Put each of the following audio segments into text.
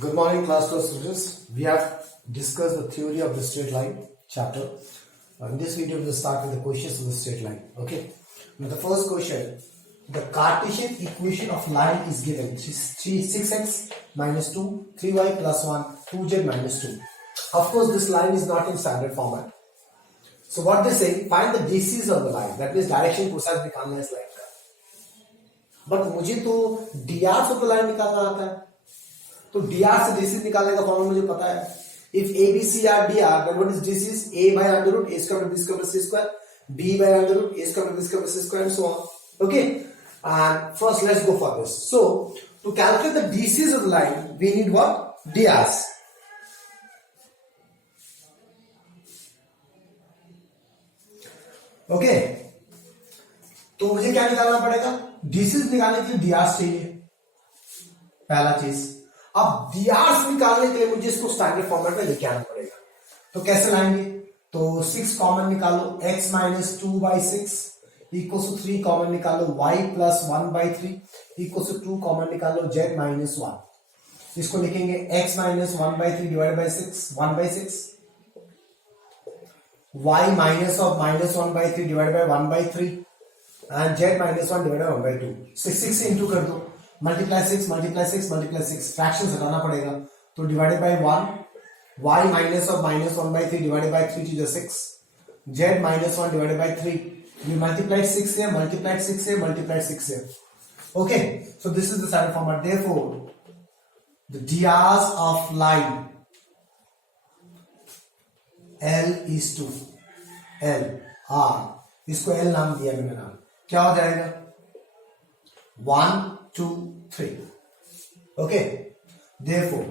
Good morning, class 12 students. We have discussed the theory of the straight line chapter. In this video, we will start with the questions of the straight line. Okay. Now, the first question: the Cartesian equation of line is given: 6x minus 2, 3y plus 1, 2z minus 2. Of course, this line is not in standard format. So, what they say: find the DCs on the line. That means direction cosine निकालना है इस line का. But मुझे तो dr of the line निकालना आता है. तो dr से dc निकालने का फॉर्मूला मुझे पता है. If ABC are dr, then what is dc is a by under root a square plus b square plus c square, b by under root a square plus b square plus c square, and so on. Okay. And first, let's go for this. So, to calculate the DCs of the line, we need what? drs. Okay तो मुझे क्या निकालना पड़ेगा? DCs निकालने के लिए drs चाहिए, पहला चीज. अब drs निकालने के लिए मुझे इसको स्टैंडर्ड फॉर्मेट में लेके आना पड़ेगा. तो कैसे लाएंगे? तो 6 कॉमन निकालो, x minus 2/6 equal to 3 common निकालो, y plus 1/3 equal to 2 common निकालो, z माइनस 1. इसको लिखेंगे x minus 1/3 divide by 6, 1/6, y minus of minus 1/3 divided by 1/3 and z minus 1 divided by 1/2. 6 से इंटू कर दो, multiply 6 multiply 6 multiply 6, फ्रैक्शन हटाना पड़ेगा. तो divided by 1, y minus of minus 1/3 divided by 3 to the 6, z minus 1 divided by 3. We multiplied 6 here, multiplied 6 here, multiplied 6 here. Okay, so this is the standard format. Therefore, the drs of line L is to L R, इसको L नाम दिया मैंने. नाम क्या हो जाएगा? 1 2 3. Okay, therefore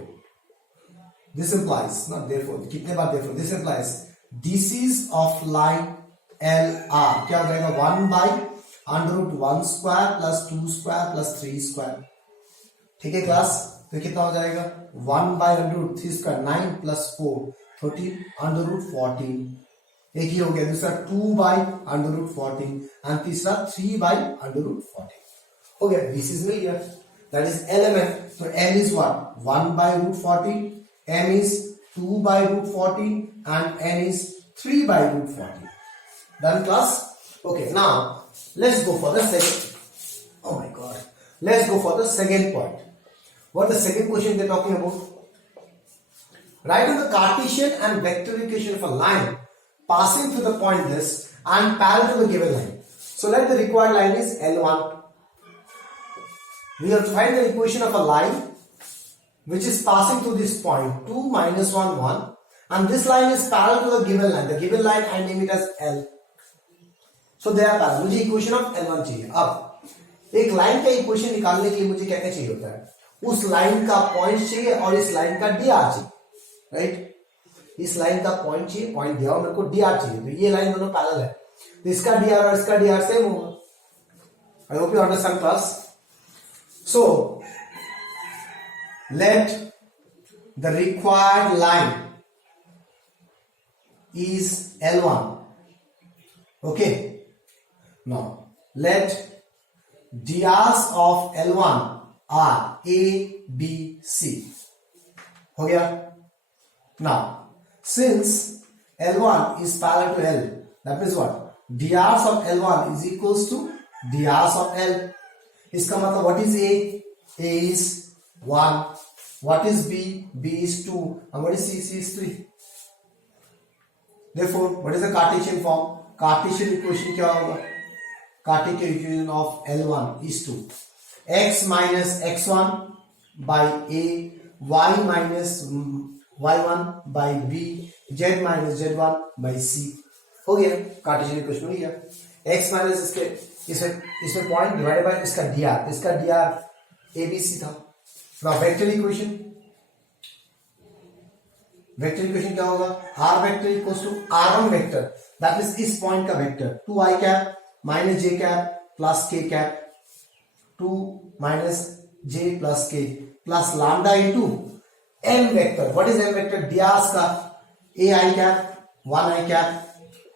this implies, not therefore, कितने बार therefore, this implies DCs of line L R क्या हो जाएगा? 1 by under root 1 square plus 2 square plus 3 square. ठीक है क्लास? तो कितना हो जाएगा? 1 by under root 3 square 9 plus 4 13 under root 14. एक ही हो गया. दूसरा 2 by under root 14 and तीसरा 3 by under root 14. हो गया. This is मिल गया. That is element. So m is what? 1 by root 14, m is 2 by root 14 and n is 3 by root 14. Done class? Okay, now let's go for the second. Oh my god. Let's go for the second point. What the second question they're talking about? Write down the Cartesian and vector equation of a line passing through the point this and parallel to the given line. So let the required line is L1. We have to find the equation of a line which is passing through this point 2 minus 1 1, and this line is parallel to the given line. The given line I name it as L. So they are parallel. मुझे equation of L1 चाहिए. अब एक line का equation निकालने के लिए मुझे क्या क्या चाहिए होता है? उस लाइन का पॉइंट चाहिए और इस लाइन का dr चाहिए. राइट, इस लाइन का पॉइंट चाहिए, पॉइंट दिया और मेरे को dr चाहिए. तो ये लाइन दोनों पैरेलल है, तो इसका dr और इसका dr सेम होगा. आई hope you understand class. So let the required line is L1. Okay, now let drs of L1 are a b c. हो गया. Now, since L1 is parallel to L, that means what? drs of L1 is equals to drs of L. इसका मतलब what is A? A is 1. What is B? B is 2. And what is C? C is 3. Therefore, what is the Cartesian form? Cartesian equation क्या होगा? Cartesian equation of L1 is 2. X minus x1 by A, y minus y1 by b, z minus z1 by c. हो गया. Cartesian equation हो गया. x minus इसमें point divided by इसका dr. इसका dr abc था. नाउ वेक्टर इक्वेशन क्या होगा? r vector equals to r1 vector, that is इस पॉइंट का vector 2i cap minus j cap plus k cap, 2 minus j plus k plus lambda into m vector. What is m vector? drs का ai cap 1i cap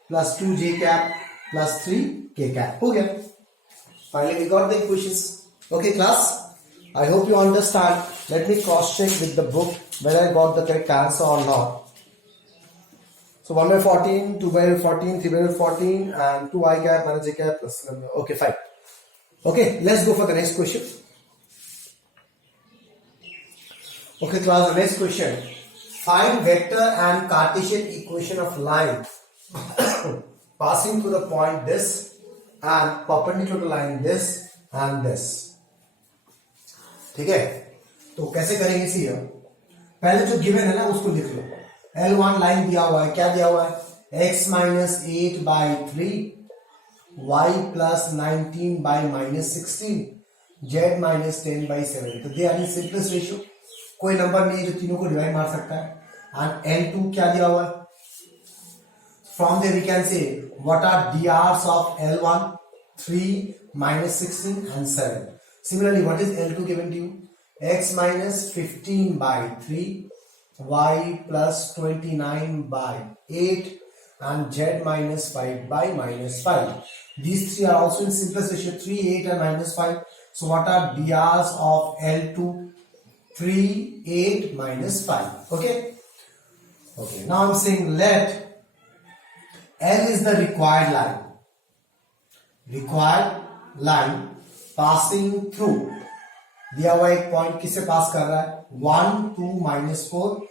plus 2j cap plus 3k cap. हो गया. Finally we got the equations. Okay class. I hope you understand. Let me cross check with the book whether I got the correct answer or not. So 1 by 14, 2 by 14, 3 by 14 and 2 I cap minus j cap plus number. Okay, fine. Okay, let's go for the next question. Okay class, the next question. Find vector and Cartesian equation of line passing through the point this and perpendicular to line this and this. ठीक है, तो कैसे करेंगे इसी पहले जो given है ना उसको लिख लो. L1 लाइन दिया हुआ है, क्या दिया हुआ है? x minus 8 by 3, y plus 19 by minus 16, z minus 10 by 7. तो they are in simplest ratio. कोई नंबर नहीं जो तीनों को डिवाइड मार सकता है. एंड L2 क्या दिया हुआ है? From there we can say what are drs of L1? 3 minus 16 and 7. Similarly, what is L2 given to you? X minus 15 by 3, y plus 29 by 8 and z minus 5 by minus 5. These three are also in simplest ratio, 3, 8 and minus 5. So what are drs of L2? 3, 8 minus 5. Okay? Okay, now I'm saying let L is the required line. Required line passing through. दिया हुआ एक point किससे पास कर रहा है? 1, 2, minus 4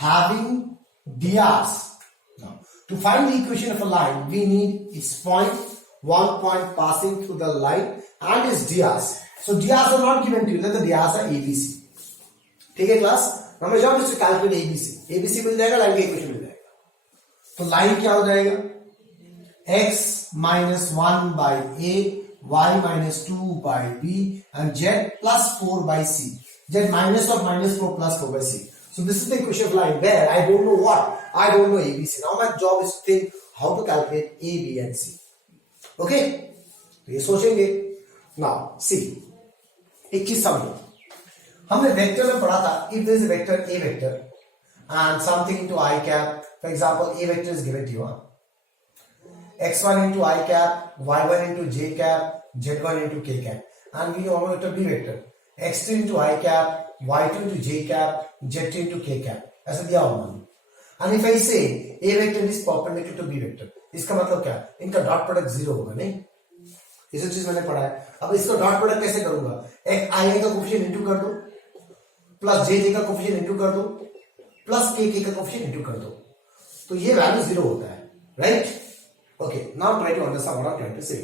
having drs. Now, to find the equation of a line, we need its point, one point passing through the line and its drs. So drs are not given to you, the drs are ABC. ठीक है class? Now my job is to calculate ABC. ABC मिल जाएगा, line का equation मिल जाएगा. तो line क्या हो जाएगा? x minus 1 by a, y minus 2 by b and z plus 4 by c. Z minus of minus 4 plus 4 by c. So this is the equation of line where I don't know what? I don't know ABC. Now my job is to think how to calculate A, B and C. Okay? तो ये सोचेंगे. Now see, एक चीज समझो. हमने vector में पढ़ा था if there is a vector A vector and something into I cap. For example, A vector is given to you. x1 into I cap, y1 into j cap, z1 into k cap, and we know vector B vector x2 into I cap, y2 into j cap, z2 into k cap. ऐसा दिया होगा. And if I say A vector is perpendicular to B vector, इसका मतलब क्या? इनका dot product zero होगा. नहीं, ये सब चीज मैंने पढ़ा है. अब इसका डॉट प्रोडक्ट कैसे करूंगा? एक I का कोफिशिएंट इंटू कर दो प्लस जे का कोफिशिएंट इंटू कर दो प्लस के का कोफिशिएंट इंटू कर दो, तो ये वैल्यू जीरो होता है. Right? Okay, now try to understand what I'm trying to say.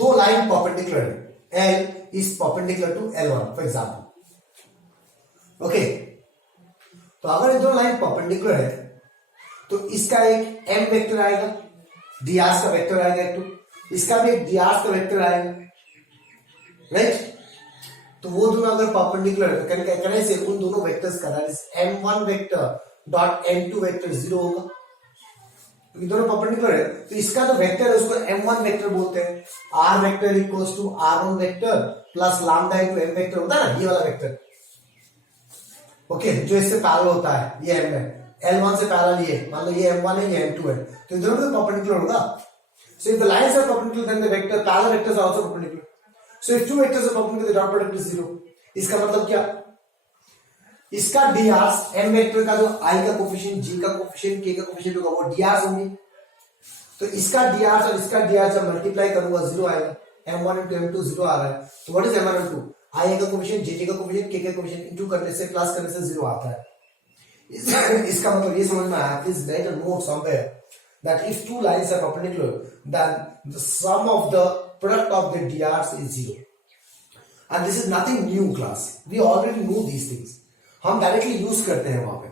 दो लाइन परपेंडिकुलर है. L is perpendicular to L1, for example. Okay, तो अगर ये दो लाइन परपेंडिकुलर है तो इसका एक m वेक्टर आएगा, dr का वेक्टर आएगा एक, तो इसका भी एक dr का वेक्टर आएगा. राइट? तो वो दोनों अगर परपेंडिकुलर है तो कहने से उन दोनों वेक्टर्स का m1 vector dot m2 vector zero होगा. ये दोनों परपेंडिकुलर है तो इसका जो वेक्टर है उसको m1 वेक्टर बोलते हैं. r vector equals to r1 vector plus lambda into m vector होता है ना, ये वाला वेक्टर. ओके, जो इससे पैरेलल होता है ये m है, L1 से पैरेलल ये, मान लो ये m1 है ये m2 है, तो दोनों में परपेंडिकुलर होगा. So if the lines are perpendicular then the vector parallel vectors are also perpendicular. So if two vectors are perpendicular the dot product is zero. इसका मतलब क्या? इसका drs m वेक्टर का जो I का कोफिशिएंट, g का coefficient, k का coefficient होगा वो drs होंगे. तो इसका drs और इसका drs जब मल्टीप्लाई करूंगा जीरो आएगा. m1 into m2 जीरो आ रहा है, तो what is m1 m2? I का कोफिशिएंट, j का कोफिशिएंट, k का कोफिशिएंट इनटू करने से प्लस करने से जीरो आता है. इसका मतलब ये समझ में आया. Please right a note somewhere that if two lines are perpendicular then the sum of the product of the drs is zero. And this is nothing new class, we already know these things. हम directly use करते हैं वहां पे.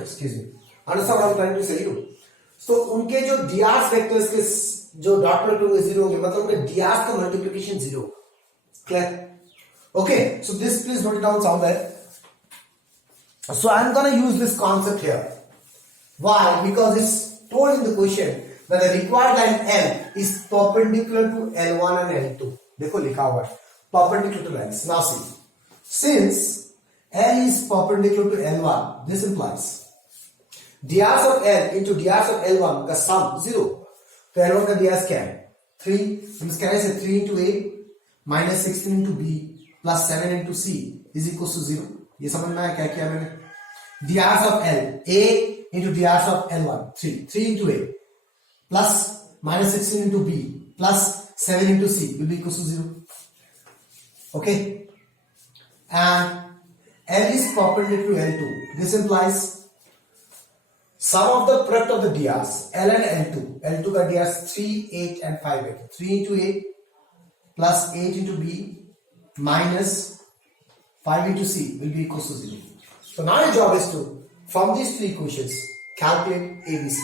Excuse me, understand what I am trying to say you. So उनके जो drs vectors के जो dot product होंगे जीरो होंगे, मतलब उनके drs का multiplication zero. Clear? Okay, so this please note it down somewhere. So I am gonna use this concept here. Why? Because it's told in the question that the required line L is perpendicular to L1 and L2. देखो लिखा हुआ है perpendicular to lines. Now see, since L is perpendicular to L1, this implies drs of L into drs of L1 का sum 0. तो L1 का drs क्या है? 3. हम कहने से 3 into a minus 16 into b plus 7 into c is equals to 0. ये समझ में आया क्या किया मैंने? drs of L, a into drs of L1, 3 into a plus minus 16 into b plus 7 into c will be equals to 0. Okay, and L is perpendicular to L2. This implies sum of the product of the drs L and L2. L2 का drs 3, 8 and 5 है. 3 into a plus 8 into b minus 5 into c will be equals to 0. So now your job is to, from these three equations, calculate ABC.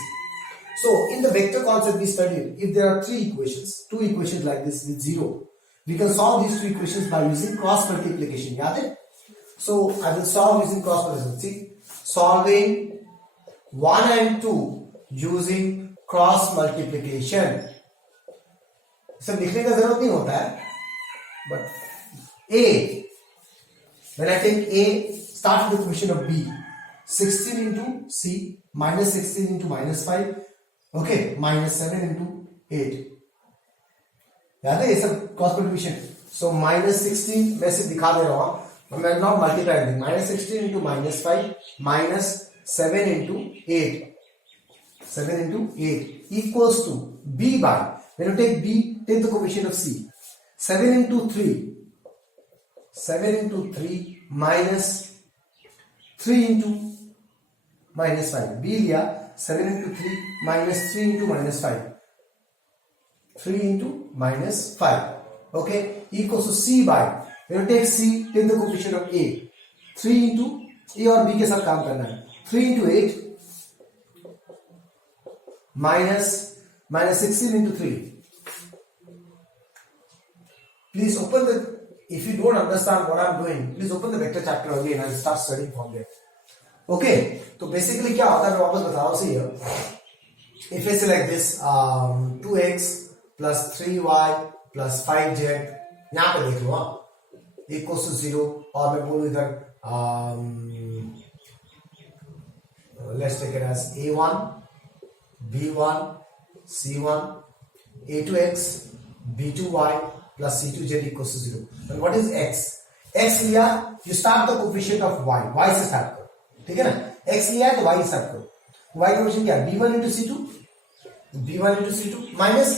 So in the vector concept we studied, if there are two equations like this with 0, we can solve these two equations by using cross multiplication. Yaad hai? So I will solve using cross multiplication. See, solving 1 and 2 using cross multiplication. सब लिखने का जरूरत नहीं होता है, but A, when I take A, start with the equation of B, 16 into C minus 16 into minus 5, okay, minus 7 into 8. याद है ये सब क्रॉस मल्टीप्लिकेशन. सो माइनस 16 मैं सिर्फ दिखा दे रहा हूं, मैं not multiply anything. Minus 16 into minus 5 minus 7 into 8 equals to B by, when you take B, take the coefficient of C. 7 into 3 minus 3 into minus 5. B लिया 7 into 3 minus 3 into minus 5. 3 into minus 5. Okay, equals to C by, when you take C, take the coefficient of A. 3 into A और B के साथ काम करना है. 3 into 8 minus 16 into 3. Please open the, if you don't understand what I'm doing, please open the vector chapter again and start studying from there. Okay, तो basically क्या होता है मैं वापस बता रहा हूँ. See, if it's like this, 2x plus 3y plus 5z, यहाँ पे देख लो equals to 0, और मैं बोलूँ इधर let's take it as a1, b1, c1, a2x, b2y plus c2z equals to 0. And what is x? x लिया, you start the coefficient of y से start करो, ठीक है ना? x लिया है तो y start करो. y का coefficient क्या है? b1 into c2 minus,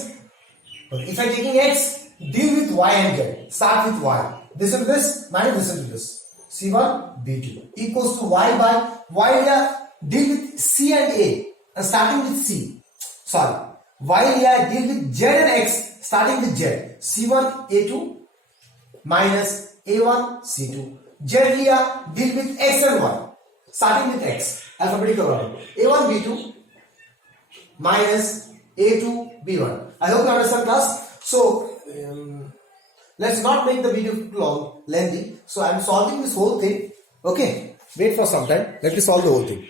if I taking x, deal with y and z. Start with y. This into this minus this into this. c1 b2 equals to y by y लिया, deal with c and a and starting with c. Sorry, y लिया, deal with z and x starting with z. c1 a2 minus a1 c2. z लिया, deal with x and y starting with x. Alphabetical order. a1 b2 minus a2 b1. I hope you understand class. So let's not make the video too long, lengthy. So I'm solving this whole thing. Okay, wait for some time. Let me solve the whole thing.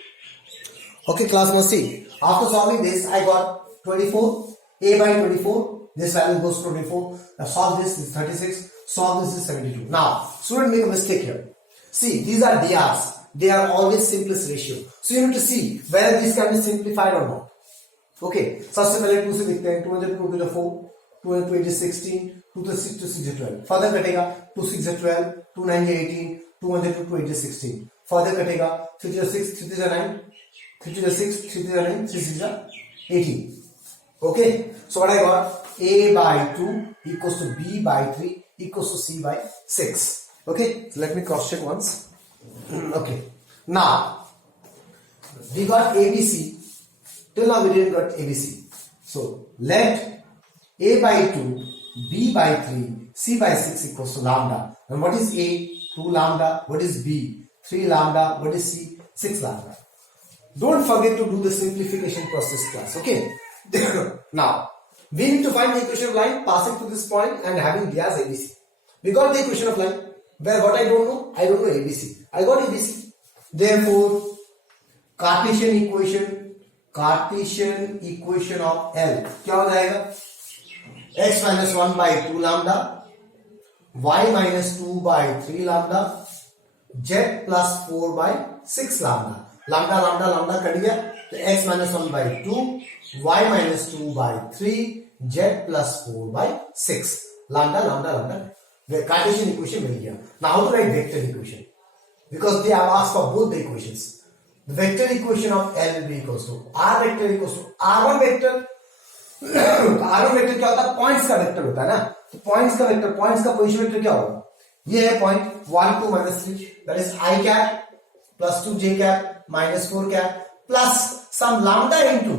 Okay, class must see. After solving this, I got 24. A by 24. This value goes to 24. Now solve this is 36. Solve this is 72. Now, student make a mistake here. See, these are DRs. They are always simplest ratio. So you need to see whether this can be simplified or not. Okay, सबसे पहले 2 से लिखते हैं. 2 into 2 to the 4, 2 into 8 is 16, 2 to 6 to 6 is 12. Further कटेगा 2 6 is 12, 2 9 is 18, 2 1 to 2 8 is 16. Further कटेगा 3 to 6, 3 to 9, 3 to 6, 3 to 9, 3 6 is 18. Okay, so what I got? A by 2 equals to B by 3 equals to C by 6. Okay, so let me cross check once. Okay, now we got ABC. Till now we didn't got ABC. So let A by 2, B by 3, C by 6 equals to lambda. And what is A? 2 lambda. What is B? 3 lambda. What is C? 6 lambda. Don't forget to do the simplification process class. Okay. Now we need to find the equation of line passing through this point and having D as ABC. We got the equation of line. Where what I don't know? I don't know ABC. I got ABC. Therefore, Cartesian equation of L क्या हो जाएगा? X minus 1 by 2 lambda, Y minus 2 by 3 lambda, Z plus 4 by 6 lambda. Lambda cut गया तो X minus 1 by 2, Y minus 2 by 3, Z plus 4 by 6. Lambda. Cartesian equation मिल गया. Now how to write vector equation? Because they have asked for both the equations. The vector equation of L will be equals to R vector equals to R1 vector. R1 vector क्या होता है? Points का vector होता है ना. तो points का vector, points का पोजीशन वेक्टर क्या होगा? ये है point 1 2 -3, that is I cap plus 2 j cap minus 4 cap plus some lambda into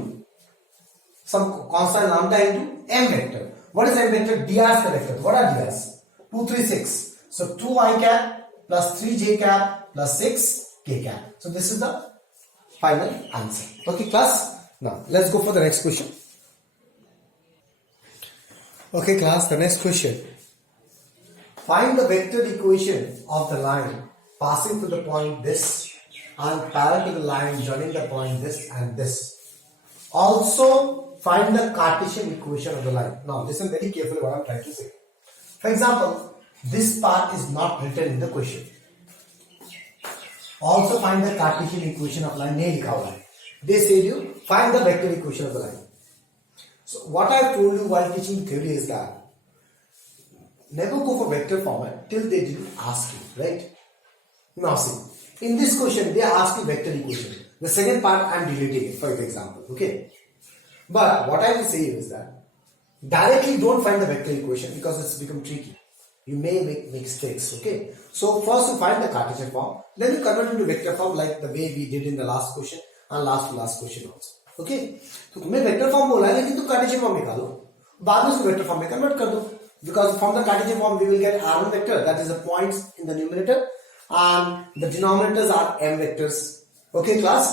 some constant lambda into m vector. What is m vector? Dr's का vector. What are Dr's? 2 3 6. So 2 I cap plus 3 j cap plus 6 k cap. So this is the final answer. Okay class. Now let's go for the next question. Okay class, the next question. Find the vector equation of the line passing through the point this and parallel to the line joining the point this and this. Also find the Cartesian equation of the line. Now listen very carefully what I am trying to say. For example, this part is not written in the question. Also find the Cartesian equation of line. नहीं लिखा हुआ है. They say you find the vector equation of the line. So what I have told you while teaching theory is that never go for vector format till they didn't ask you, right? Now see, in this question they ask you vector equation. The second part I am deleting it for example, okay? But what I will say is that directly don't find the vector equation because it's become tricky. You may make mistakes, okay? So first you find the Cartesian form, then you convert into vector form like the way we did in the last question and last question also. Okay तो तुम्हें vector form बोला है लेकिन तुम Cartesian form निकालो, बाद में उसको वेक्टर फॉर्म में कन्वर्ट कर दो. Because from the Cartesian form we will get R1 vector, that is the points in the numerator and the denominators are m vectors. Okay class.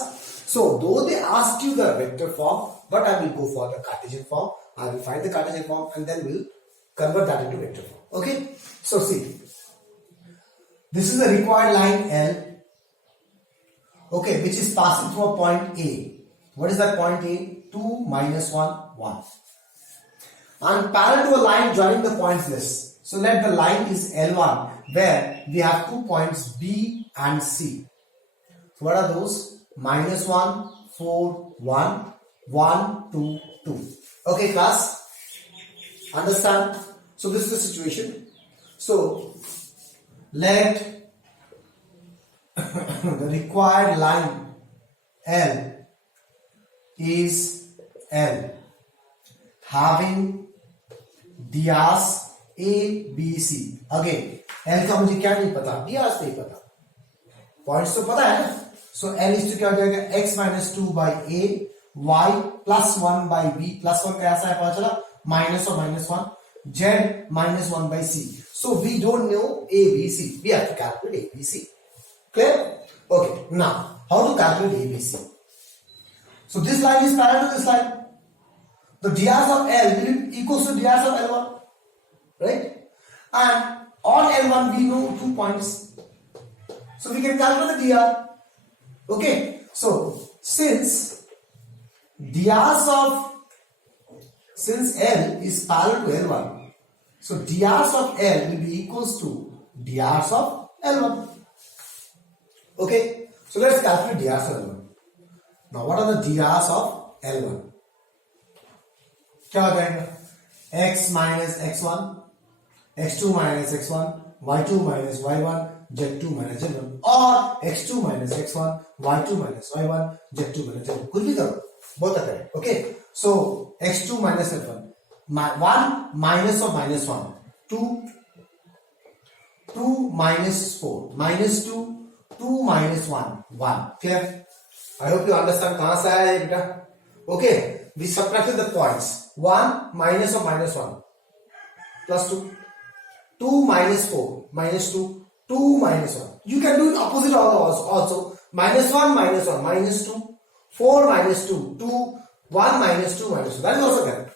So do they ask you the vector form but I will go for the Cartesian form. I will find the Cartesian form and then will convert that into vector form. Okay so see this is the required line L, okay, which is passing through a point A. What is that point A? 2 minus 1 1 and parallel to a line joining the points this. So let the line is L1 where we have 2 points B and C. So what are those? -1 4 1 1 2 2. Okay class, understand? So this is the situation. So let the required line L is L having dias A B C. Again L का मुझे क्या नहीं पता, dias नहीं पता, points तो पता है ना. सो L इज टू क्या हो जाएगा x minus 2 by A, y plus 1 by B, plus 1 कैसा है पता चला, minus और minus 1, z minus 1 by C. So we don't know A B C, we have to calculate A B C. Clear? Okay, now how to calculate A B C? So this line is parallel to this line. The drs of L will be equals to drs of L1, right? And on L1 we know 2 points, so we can calculate the dr. Okay, so since L is parallel to L1, so drs of L will be equals to drs of L1. Okay, so let's calculate drs of L1. Now what are the drs of L1? क्या हो जाएगा? x minus x1, x2 minus x1, y2 minus y1, z2 minus z1, और x2 minus x1, y2 minus y1, z2 minus z1. कुछ भी करो, बहुत अच्छा है. Okay, so x2 minus x1, 1 minus of minus 1, 2 minus 4, minus 2, 2 minus 1, 1. Clear? I hope you understand कहां से आया ये बेटा. Okay, we subtracted the points. 1 minus of minus 1 plus 2, 2 minus 4 minus 2, 2 minus 1. You can do it opposite also. Minus 1 minus 1 minus 2, 4 minus 2, 2, 1 minus 2 minus 2. That is also correct.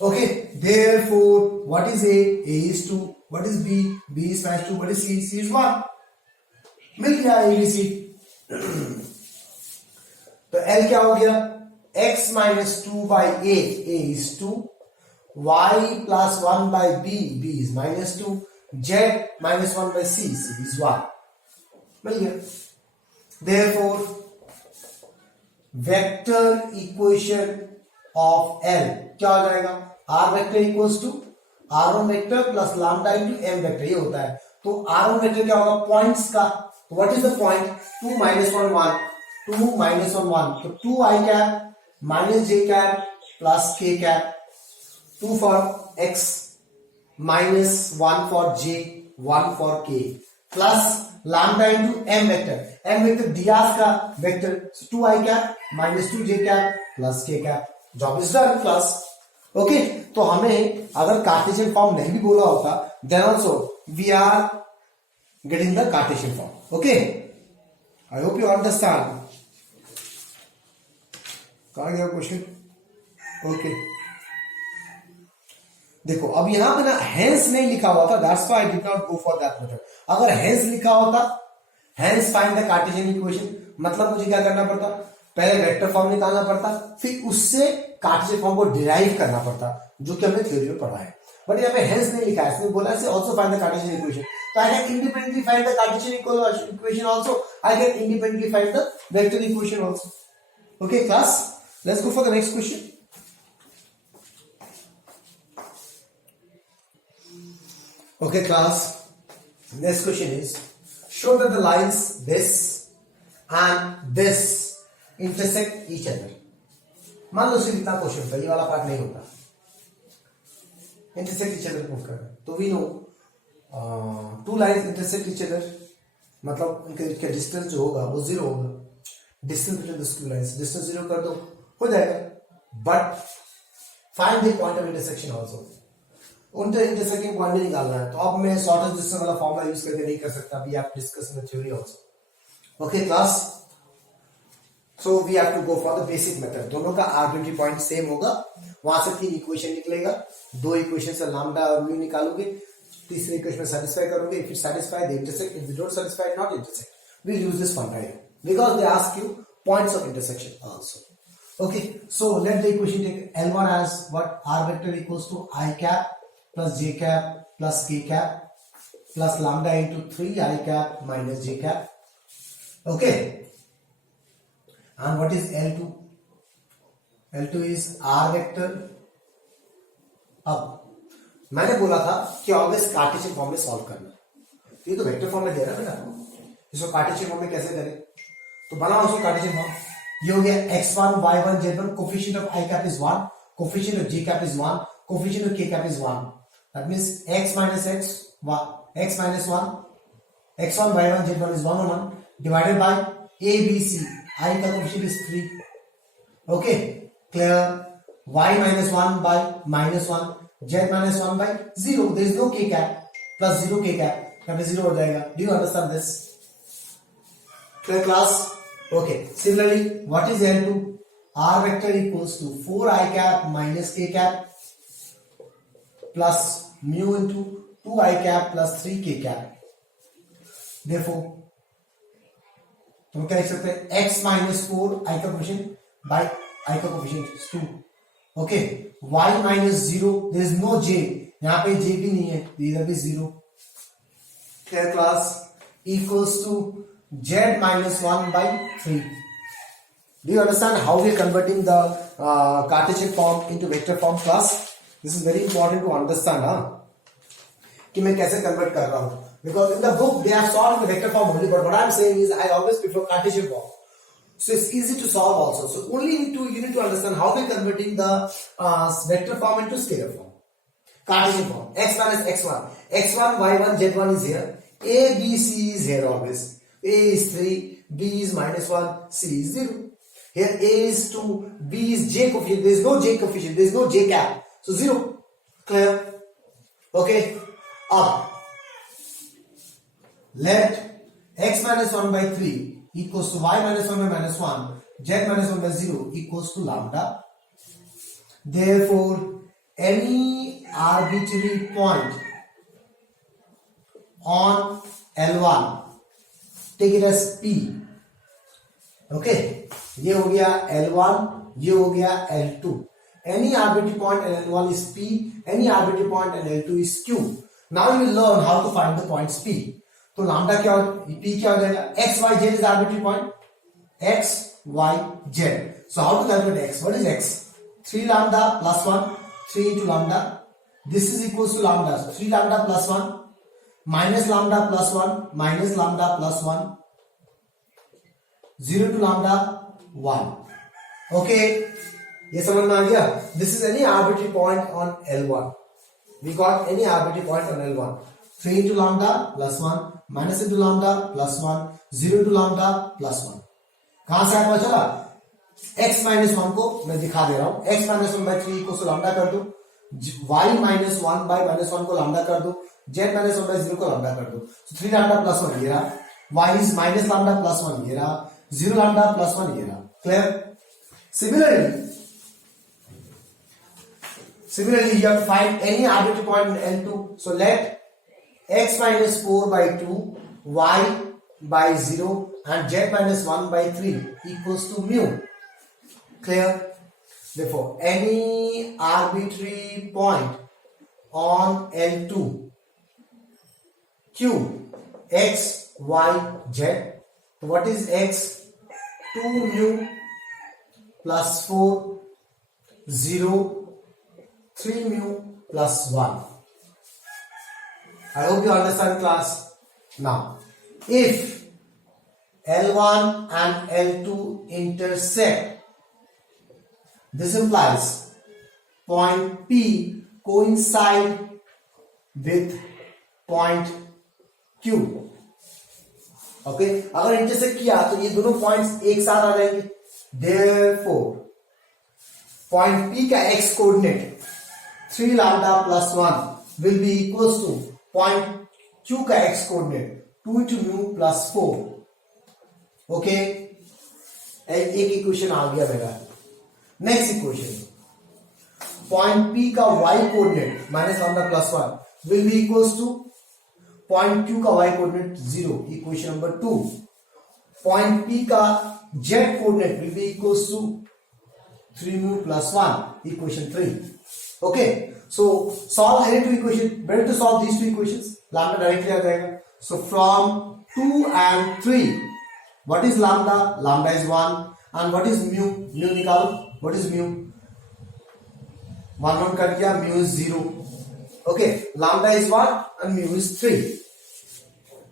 Okay, therefore what is A? A is 2. What is B? B is minus 2. What is C? C is 1. मिल गया A B C. तो L क्या हो गया? X minus 2 by A, A is 2, y plus 1 by B, B is minus 2, z minus 1 by C, C is 1. मिल गया. Therefore, vector equation of L क्या हो जाएगा? R vector equals to r1 vector plus lambda into m vector, ये होता है। तो r1 vector क्या होगा, पॉइंट्स का। तो what is the point, 2 minus 1 1, 2 minus 1 1, तो 2 i cap minus j cap plus k cap, 2 for x minus 1 for j 1 for k plus lambda into m vector दियास का vector, 2 i cap minus 2 j cap plus k cap. Job is done class. Okay, तो हमें अगर Cartesian form नहीं भी बोला होता, then also we are getting the Cartesian form. Okay, I hope you understand. कहां गया क्वेश्चन? ओके, देखो अब यहां पे ना हेंस नहीं लिखा हुआ था, that's why I did not go for that method. अगर हेंस लिखा होता, hence find the Cartesian equation, मतलब मुझे क्या करना पड़ता, पहले वेक्टर फॉर्म निकालना पड़ता, फिर उससे कार्टेशियन फॉर्म को डिराइव करना पड़ता, जो कि हमने थ्योरी में पढ़ा है। बट यहाँ पे हेंस नहीं लिखा है, इसने बोला है also find the Cartesian equation, तो I can independently find the Cartesian equation also, I can independently find the vector equation also. Okay class, let's go for the next question. Okay class, next question is, show that the lines this and this intersect each other. मान लो सिर्फ इतना question था, ये वाला part नहीं होता। intersect each other prove करना, तो we know two lines intersect each other, मतलब उनके डिस्टेंस जो होगा वो 0 होगा। Distance between the two lines, distance 0 कर दो हो जाएगा, but find the point of intersection also. उनका इंटरसेक्टिंग पॉइंट निकालना है, तो अब मैं शॉर्टेस्ट डिस्टेंस वाला फॉर्मूला यूज करके नहीं कर सकता, अभी आप discuss in the theory also. Okay class, so we have to go for the basic method. दोनों का आर्बिट्री पॉइंट सेम होगा, वहां से 3 इक्वेशन निकलेगा, 2 इक्वेशन से लैम्डा और म्यू निकालोगे, तीसरे इक्वेशन में सेटिस्फाई करोगे, if it satisfy they intersect, if they don't satisfy not intersect. We use this one right because they ask you points of intersection also. Okay, so let the equation take L1 as what, r vector equals to I cap plus j cap plus k cap plus lambda into 3 I cap minus j cap. Okay, and what is L2? L2 is r vector. अब मैंने बोला था कि always Cartesian form में solve करना, ये तो vector form में दे रहा है बेटा, इसको कार्टेशियन फॉर्म में कैसे करें, तो बनाओ उसको कार्टेशियन फॉर्म। ये हो गया x1 y1 z1, coefficient of i cap is 1, coefficient of j cap is 1, coefficient of k cap is 1, that means x minus x minus 1, x1 y1 z1 is 1 on 1 divided by a b c, I का coefficient is 3. okay, clear? y minus 1 by minus 1, z minus 1 by 0, there is no k cap, plus 0 k cap, यहाँ पे 0 हो जाएगा। do you understand this? clear class? Okay, similarly, what is L2? R vector equals to 4 I cap minus k cap plus mu into 2 I cap plus 3 k cap. Therefore, तुम क्या लिख सकते हैं, x minus 4 I का coefficient by I का coefficient is 2. Okay, y minus 0, there is no j, यहाँ पे j भी नहीं है, इधर भी 0. Clear class? Equals to z minus 1 by 3. Do you understand how we are converting the Cartesian form into vector form class? This is very important to understand, कि मैं कैसे convert कर रहा हूँ, because in the book they have solved the vector form only, but what I am saying is I always prefer Cartesian form, so it's easy to solve also. So only you need to understand how we are converting the vector form into scalar form. Cartesian form, x minus x1, x1 y1 z1 is here, a b c is here always. A is 3, B is minus 1, C is 0. Here A is 2, B is J coefficient. There is no J coefficient. There is no J cap. So 0. Clear? Okay. Up. Let x minus 1 by 3 equals to y minus 1 by minus 1, z minus 1 by 0 equals to lambda. Therefore, any arbitrary point on L1, take it as P. Okay, ये हो गया L1, ये हो गया L2. Any arbitrary point in L1 is P, any arbitrary point in L2 is Q. Now you will learn how to find the points P. तो lambda क्या, P क्या हो जाएगा, x y z is arbitrary point, x y z. So how to calculate x? What is x? 3 lambda plus 1, 3 into lambda This is equals to lambda. 3 lambda plus 1 minus lambda plus 1 minus lambda plus 1 0 to lambda 1. Okay, ये समझ में आ गया. This is any arbitrary point on L1. We got any arbitrary point on L1. 3 into lambda plus 1 minus into lambda plus 1 0 to lambda plus 1. कहां से पता चला? x minus 1 को मैं दिखा दे रहा हूं. x minus 1 by 3 को लैम्डा कर दो. y minus 1 by minus 1 को लैम्डा कर दो. z minus 1 by 0 को लैम्डा कर दो. So 3 lambda plus 1 ये रहा. y is minus lambda plus 1 ये रहा. 0 lambda plus 1 ये रहा. Clear? Similarly, you have to find any arbitrary point in L2. So let x minus 4 by 2, y by 0 and z minus 1 by 3 equals to mu. Clear? Therefore, any arbitrary point on L2, Q, x, y, z. So what is x? 2 mu plus 4, 0, 3 mu plus 1. I hope you understand, class. Now, if L1 and L2 intersect, this implies point P coincide with point Q. Okay? अगर intersect किया तो ये दोनों points एक साथ आ जाएंगे. Therefore, point P का x coordinate 3 lambda plus 1 will be equals to point Q का x coordinate 2 into mu plus 4. Okay? एक इक्वेशन आ गया मेरा. नेक्स्ट इक्वेशन, पॉइंट P का y coordinate minus lambda plus 1 will be equals to point Q का y coordinate 0. Equation number 2. Point P का z coordinate will be equals to 3 mu plus 1. Equation 3. Okay, so solve any two equations. Better to solve these two equations. Lambda directly आ जाएगा. So from 2 and 3, what is lambda? Lambda is 1. And what is mu? Mu निकालो. What is mu? 1 cut गया. Mu is 0. Okay, lambda is 1 and mu is 3.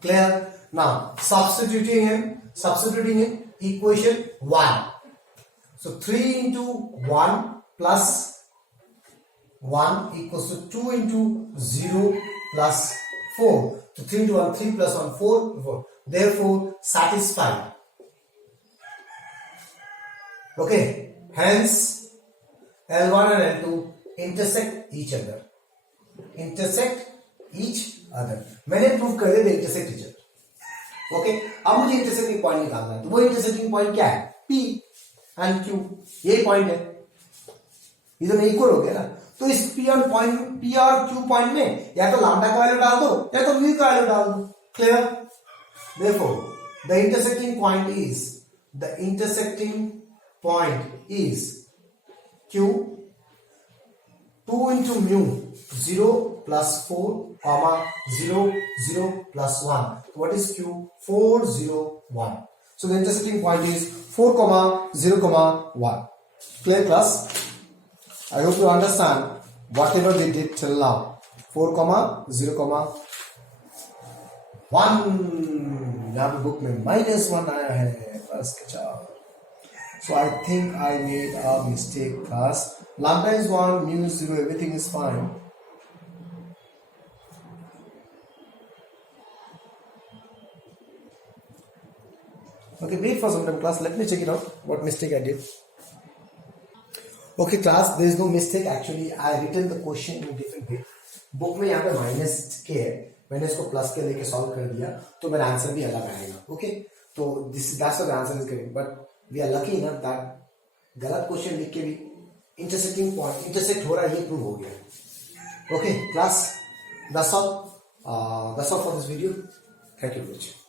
Clear? Now substituting in equation 1. So 3 into 1 plus 1 equals to 2 into 0 plus 4. So 3 into 1, 3 plus 1, 4. Therefore, satisfied. Okay. Hence, L1 and L2 intersect each other. मैंने prove कर दिया intersect each other. Okay. अब मुझे intersecting point निकालना है. तो वो intersecting point क्या है? P and Q. ये point है. इधर में इक्वल हो गया ना. तो इस P और Q पॉइंट में या तो लैम्डा का वैल्यू डाल दो या तो म्यू का वैल्यू डाल दो. Clear? Therefore, the intersecting point is Q 2 into mu 0 plus 4 comma 0 0 plus 1. What is Q? 4 0 1. So the intersecting point is 4 comma 0 comma 1. Clear, class? I hope you understand whatever they did till now. 4 comma 0 comma 1. यहाँ पे book में -1 आया है. बस कचाओ. So I think I made a mistake, class. Lambda is 1, mu is 0, everything is fine. Okay, wait for some time, class. Let me check it out. What mistake I did. Okay, class. There is no mistake. Actually, I written the question in a different way. Book में यहाँ पे minus के है. मैंने इसको plus के लेके solve कर दिया तो मेरा आंसर भी अलग आएगा. ओके, तो that's what the answer is given. But we are lucky enough that गलत क्वेश्चन लिख के भी इंटरसेक्टिंग पॉइंट इंटरसेक्ट हो रहा है, ये प्रूव हो गया. Okay class, that's all for this video. Thank you very much.